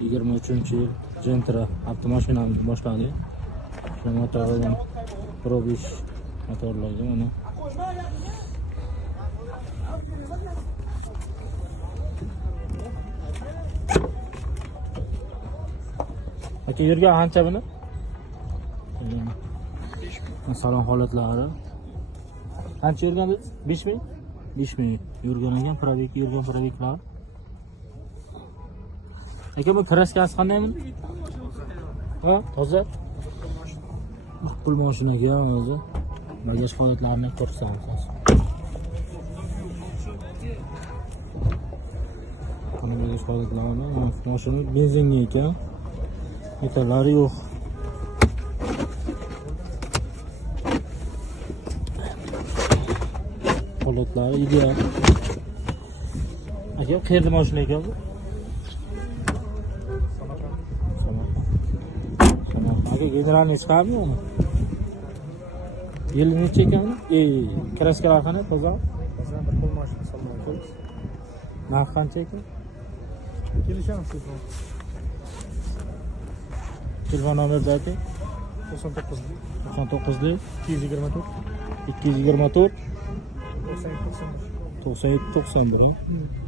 23-yil Gentra avtomashinamizni boshladik. Shu motordan Pro 5 motorlarga mana aka yurgan qancha buni? Salon holatlari. Qancha yurgan dedingiz? 5000? 5000 yurgan ekan, probek yurgan probeklar. Aka bu kraskasi qanday buni? Ha, toza. Pul mashinaga o'zi. Bagaj holatlarini ko'rsatamiz. Qani bagaj holatlarini, mashina benzinga ekan. Metallari yo'q. Holatlari ideal. Aka qayerda mashina ekan bu? Aka generalniy chiqarmi uni? Yili necha ekan uni? Kraskalar qanday? Toza? Toza bir qo'l mashina solmoqchi. Narx qancha ekan? Kelishamiz siz. Telefon nomerni ayting. 99 99 224 224 97 97 91